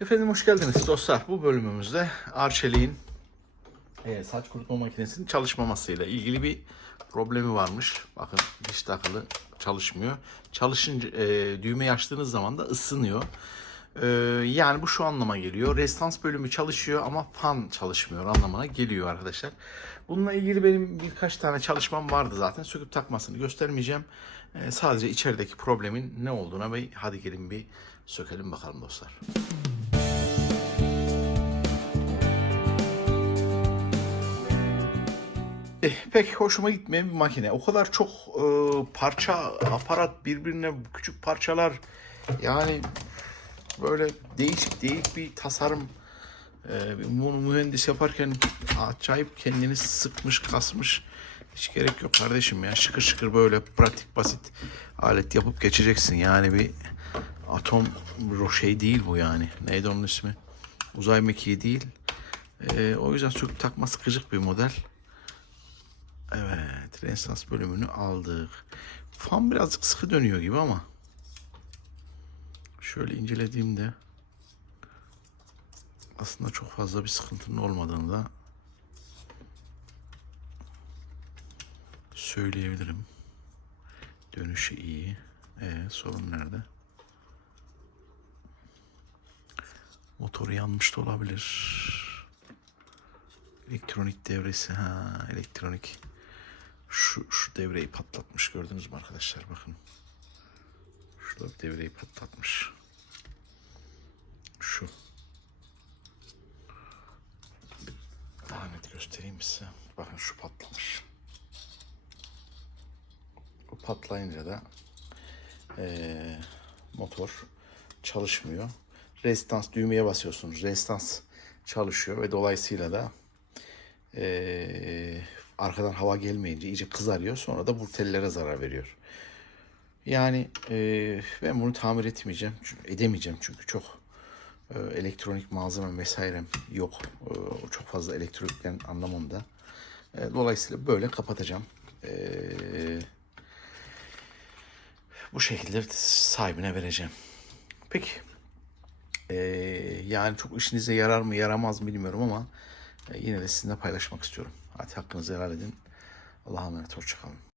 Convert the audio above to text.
Efendim hoş geldiniz dostlar. Bu bölümümüzde Arçelik'in e, saç kurutma makinesinin çalışmamasıyla ilgili bir problemi varmış. Bakın diş takılı çalışmıyor. Çalışınca e, düğmeyi açtığınız zaman da ısınıyor. E, yani bu şu anlama geliyor. Restans bölümü çalışıyor ama fan çalışmıyor anlamına geliyor arkadaşlar. Bununla ilgili benim birkaç tane çalışmam vardı zaten. Söküp takmasını göstermeyeceğim. E, sadece içerideki problemin ne olduğuna ve hadi gelin bir sökelim bakalım dostlar. Eh, pek hoşuma gitmeyen bir makine. O kadar çok e, parça, aparat birbirine küçük parçalar. Yani böyle değişik değişik bir tasarım. E, bunu mühendis yaparken acayip kendini sıkmış, kasmış. Hiç gerek yok kardeşim ya. Şıkır şıkır böyle pratik basit alet yapıp geçeceksin. Yani bir atom bir şey değil bu yani. Neydi onun ismi? Uzay mekiği değil. E, o yüzden söküp takma sıkıcık bir model. Evet, Rensans bölümünü aldık. Fan birazcık sıkı dönüyor gibi ama. Şöyle incelediğimde aslında çok fazla bir sıkıntının olmadığını da söyleyebilirim. Dönüşü iyi. Ee, sorun nerede? Motoru yanmış da olabilir. Elektronik devresi. Ha, elektronik. Şu, şu devreyi patlatmış gördünüz mü arkadaşlar bakın. Şurada bir devreyi patlatmış. Şu. Daha net göstereyim size. Bakın şu patlamış. O patlayınca da eee, motor çalışmıyor. Restans düğmeye basıyorsunuz. Restans çalışıyor ve dolayısıyla da eee, arkadan hava gelmeyince iyice kızarıyor. Sonra da bu tellere zarar veriyor. Yani eee, ben bunu tamir etmeyeceğim. Edemeyeceğim çünkü çok eee, elektronik malzeme vesairem yok. Eee, çok fazla elektronikten anlamam da. Eee, dolayısıyla böyle kapatacağım. Eee, bu şekilde sahibine vereceğim. Peki. Ee, yani çok işinize yarar mı yaramaz mı bilmiyorum ama e, yine de sizinle paylaşmak istiyorum. Hadi hakkınızı helal edin. Allah'a emanet hoşçakalın.